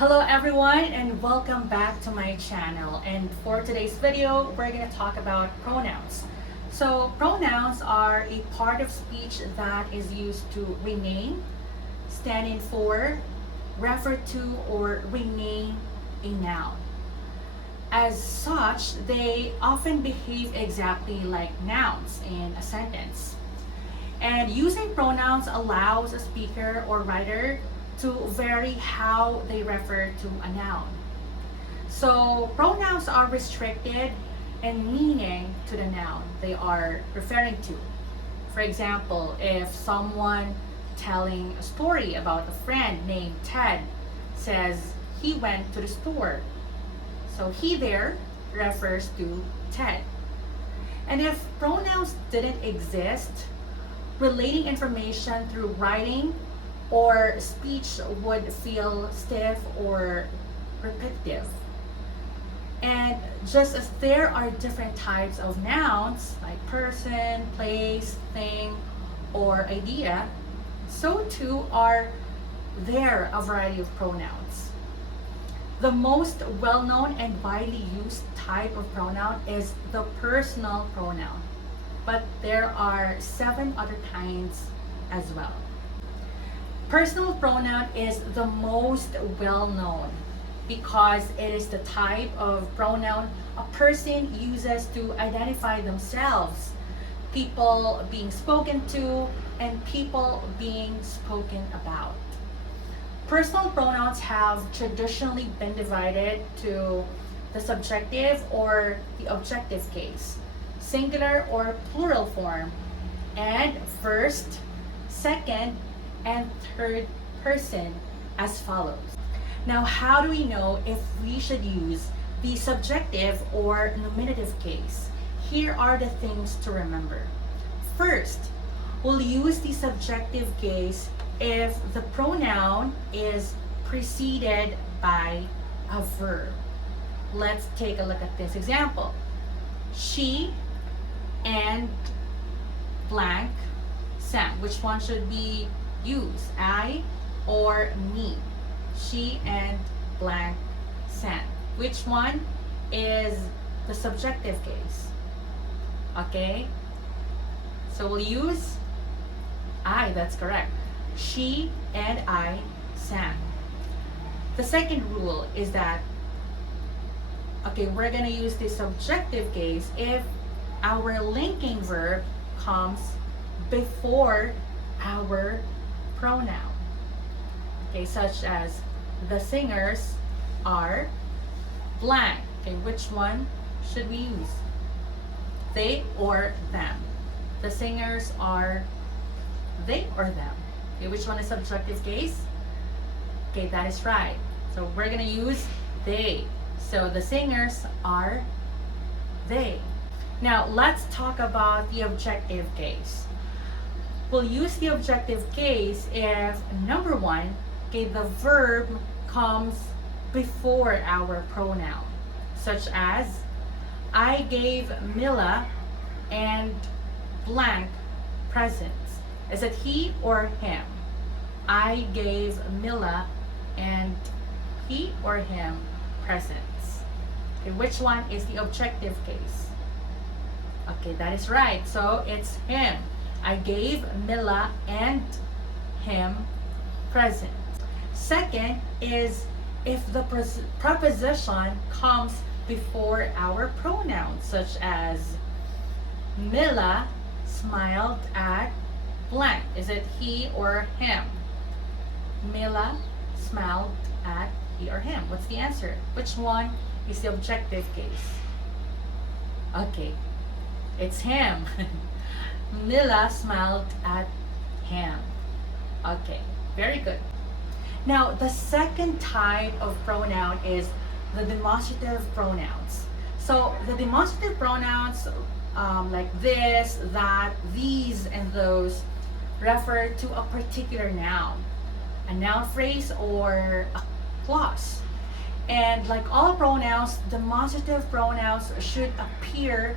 Hello everyone and welcome back to my channel, and for today's video we're going to talk about pronouns. So pronouns are a part of speech that is used to rename, stand in for, refer to, or rename a noun. As such, they often behave exactly like nouns in a sentence. And using pronouns allows a speaker or writer to vary how they refer to a noun. So pronouns are restricted in meaning to the noun they are referring to. For example, if someone telling a story about a friend named Ted says he went to the store, so he there refers to Ted. And if pronouns didn't exist, relating information through writing or speech would feel stiff or repetitive. And just as there are different types of nouns like person, place, thing, or idea, so too are there a variety of pronouns. The most well-known and widely used type of pronoun is the personal pronoun, but there are 7 other kinds as well. Personal pronoun is the most well-known because it is the type of pronoun a person uses to identify themselves, people being spoken to, and people being spoken about. Personal pronouns have traditionally been divided to the subjective or the objective case, singular or plural form, and first, second, and third person as follows. Now, how do we know if we should use the subjective or nominative case? Here are the things to remember. First, we'll use the subjective case if the pronoun is preceded by a verb. Let's take a look at this example. She and blank sang. Which one should we use? I or me? She and blank sang. Which one is the subjective case? Okay, so we'll use I. That's correct. She and I sang. The second rule is that, okay, we're gonna use the subjective case if our linking verb comes before our pronoun. Okay, such as the singers are blank. Okay, which one should we use? They or them? The singers are they or them? Okay, which one is subjective case? Okay, that is right. So we're gonna use they. So the singers are they. Now let's talk about the objective case. We'll use the objective case if, number one, okay, the verb comes before our pronoun, such as I gave Mila and blank presents. Is it he or him? I gave Mila and he or him presents. Okay, which one is the objective case? Okay, that is right. So it's him. I gave Mila and him presents. Second is if the preposition comes before our pronoun, such as Mila smiled at blank. Is it he or him? Mila smiled at he or him. What's the answer? Which one is the objective case? Okay, it's him. Mila smiled at him. Okay, very good. Now, the second type of pronoun is the demonstrative pronouns. So the demonstrative pronouns like this, that, these, and those refer to a particular noun, a noun phrase, or a clause. And like all pronouns, demonstrative pronouns should appear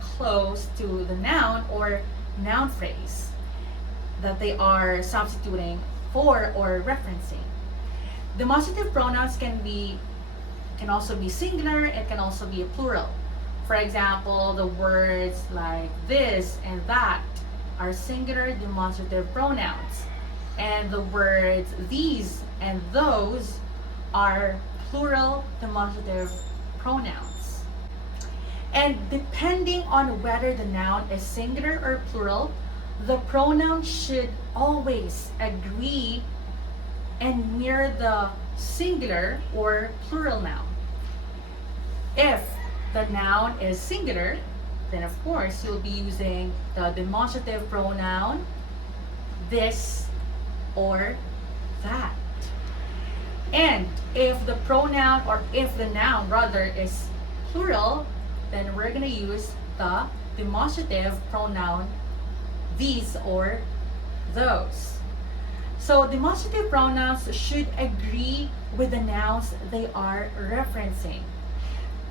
close to the noun or noun phrase that they are substituting for or referencing. Demonstrative pronouns can also be singular, it can also be a plural. For example, the words like this and that are singular demonstrative pronouns, and the words these and those are plural demonstrative pronouns. And depending on whether the noun is singular or plural, the pronoun should always agree and mirror the singular or plural noun. If the noun is singular, then of course you'll be using the demonstrative pronoun this or that. And if the pronoun, or if the noun rather, is plural, then we're going to use the demonstrative pronoun these or those. So demonstrative pronouns should agree with the nouns they are referencing.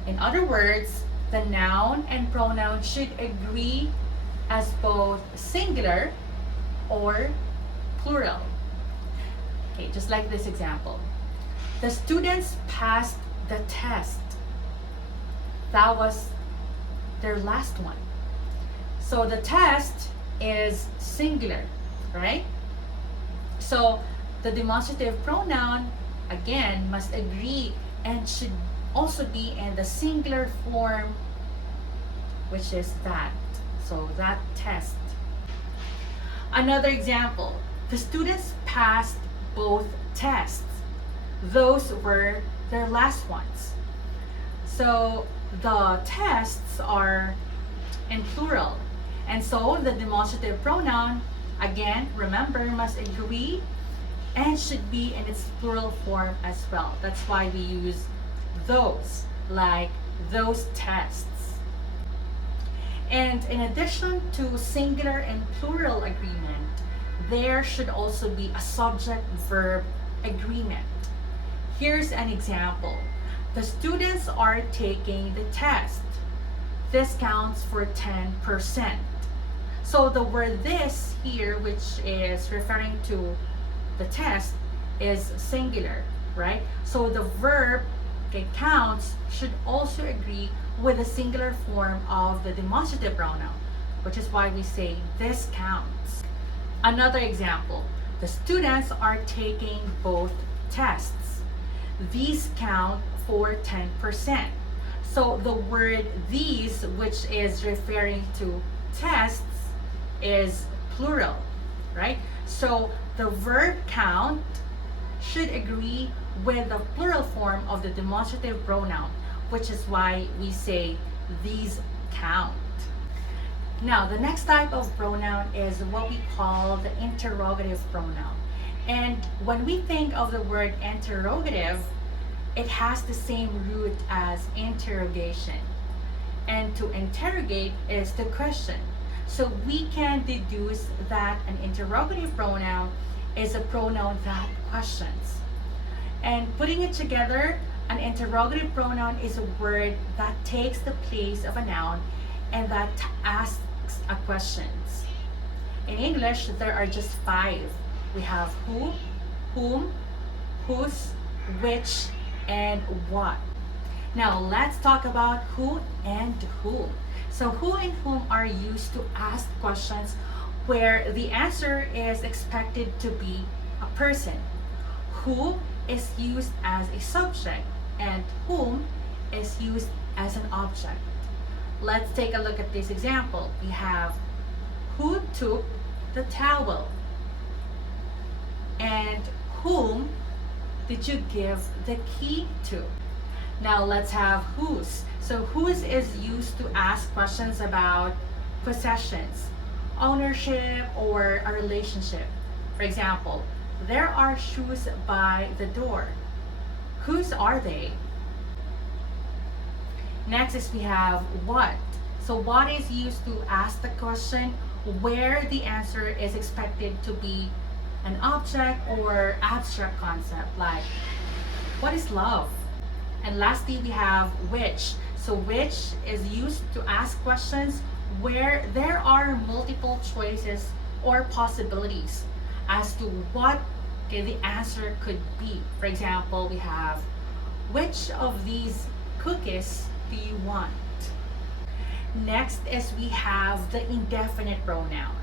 In other words, the noun and pronoun should agree as both singular or plural. Okay, just like this example. The students passed the test. That was their last one. So the test is singular, right? So the demonstrative pronoun, again, must agree and should also be in the singular form, which is that. So that test. Another example. The students passed both tests. Those were their last ones. So the tests are in plural. And so the demonstrative pronoun, again, remember, must agree and should be in its plural form as well. That's why we use those, like those tests. And in addition to singular and plural agreement, there should also be a subject-verb agreement. Here's an example. The students are taking the test. This counts for 10%. So the word this here, which is referring to the test, is singular, right? So the verb, okay, counts, should also agree with the singular form of the demonstrative pronoun, which is why we say this counts. Another example, the students are taking both tests. These count for 10%. So the word these, which is referring to tests, is plural, right? So the verb count should agree with the plural form of the demonstrative pronoun, which is why we say these count. Now, the next type of pronoun is what we call the interrogative pronoun. And when we think of the word interrogative, it has the same root as interrogation. And to interrogate is to question. So we can deduce that an interrogative pronoun is a pronoun that questions. And putting it together, an interrogative pronoun is a word that takes the place of a noun and that asks a question. In English, there are just 5. We have who, whom, whose, which, and what. Now let's talk about who and whom. So who and whom are used to ask questions where the answer is expected to be a person. Who is used as a subject and whom is used as an object. Let's take a look at this example. We have who took the towel and whom did you give the key to? Now let's have whose. So whose is used to ask questions about possessions, ownership, or a relationship. For example, there are shoes by the door. Whose are they? Next is we have what. So what is used to ask the question where the answer is expected to be an object or abstract concept, like what is love? And lastly, we have which. So which is used to ask questions where there are multiple choices or possibilities as to what Okay, the answer could be, for example, we have, which of these cookies do you want? Next is we have the indefinite pronoun.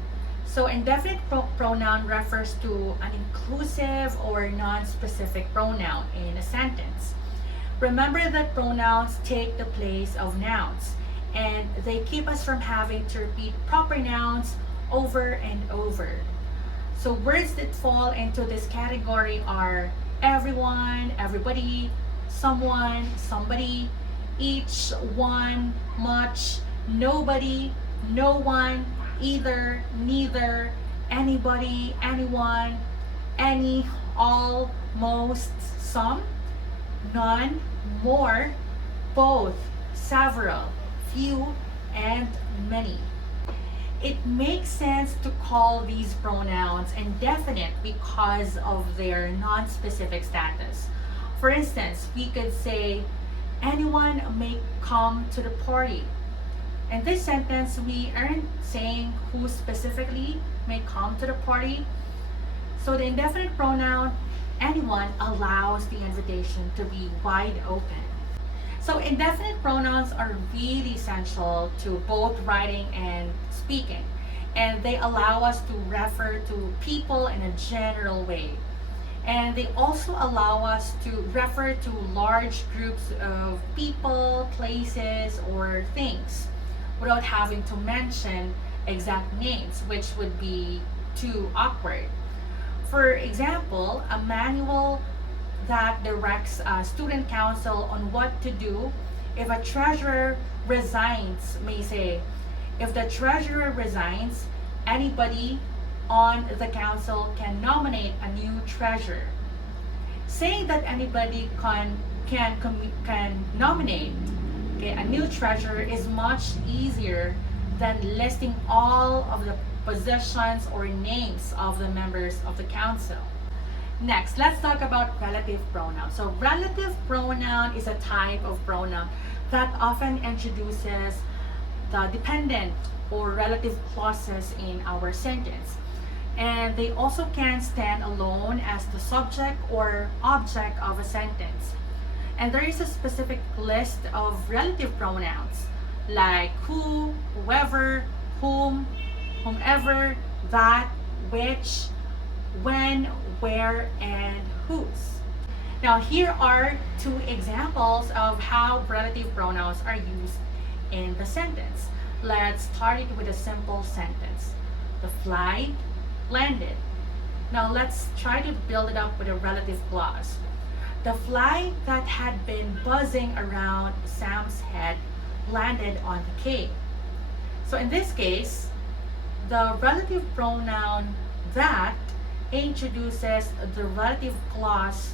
So indefinite pronoun refers to an inclusive or non-specific pronoun in a sentence. Remember that pronouns take the place of nouns, and they keep us from having to repeat proper nouns over and over. So words that fall into this category are everyone, everybody, someone, somebody, each, one, much, nobody, no one, either, neither, anybody, anyone, any, all, most, some, none, more, both, several, few, and many. It makes sense to call these pronouns indefinite because of their non-specific status. For instance, we could say, anyone may come to the party. In this sentence, we aren't saying who specifically may come to the party. So the indefinite pronoun anyone allows the invitation to be wide open. So indefinite pronouns are really essential to both writing and speaking, and they allow us to refer to people in a general way. And they also allow us to refer to large groups of people, places, or things without having to mention exact names, which would be too awkward. For example, a manual that directs a student council on what to do if a treasurer resigns may say, if the treasurer resigns, anybody on the council can nominate a new treasurer. Saying that anybody can nominate, okay, a new treasurer is much easier than listing all of the positions or names of the members of the council. Next, let's talk about relative pronoun. So relative pronoun is a type of pronoun that often introduces the dependent or relative clauses in our sentence. And they also can stand alone as the subject or object of a sentence. And there is a specific list of relative pronouns like who, whoever, whom, whomever, that, which, when, where, and whose. Now here are two examples of how relative pronouns are used in the sentence. Let's start it with a simple sentence. The flight landed. Now let's try to build it up with a relative clause. The fly that had been buzzing around Sam's head landed on the cake. So in this case, the relative pronoun that introduces the relative clause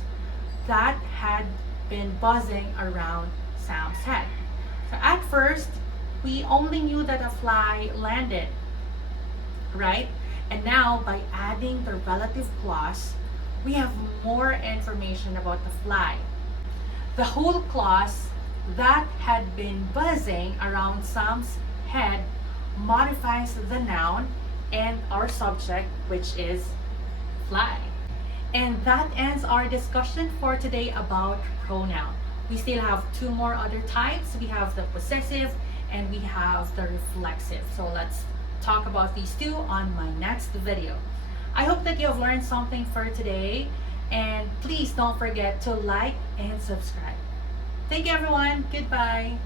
that had been buzzing around Sam's head. So at first, we only knew that a fly landed, right? And now by adding the relative clause, we have more information about the fly. The whole clause that had been buzzing around Sam's head modifies the noun and our subject, which is fly. And that ends our discussion for today about pronoun. We still have two more other types. We have the possessive and we have the reflexive. So let's talk about these two on my next video. I hope that you have learned something for today, and please don't forget to like and subscribe. Thank you everyone. Goodbye.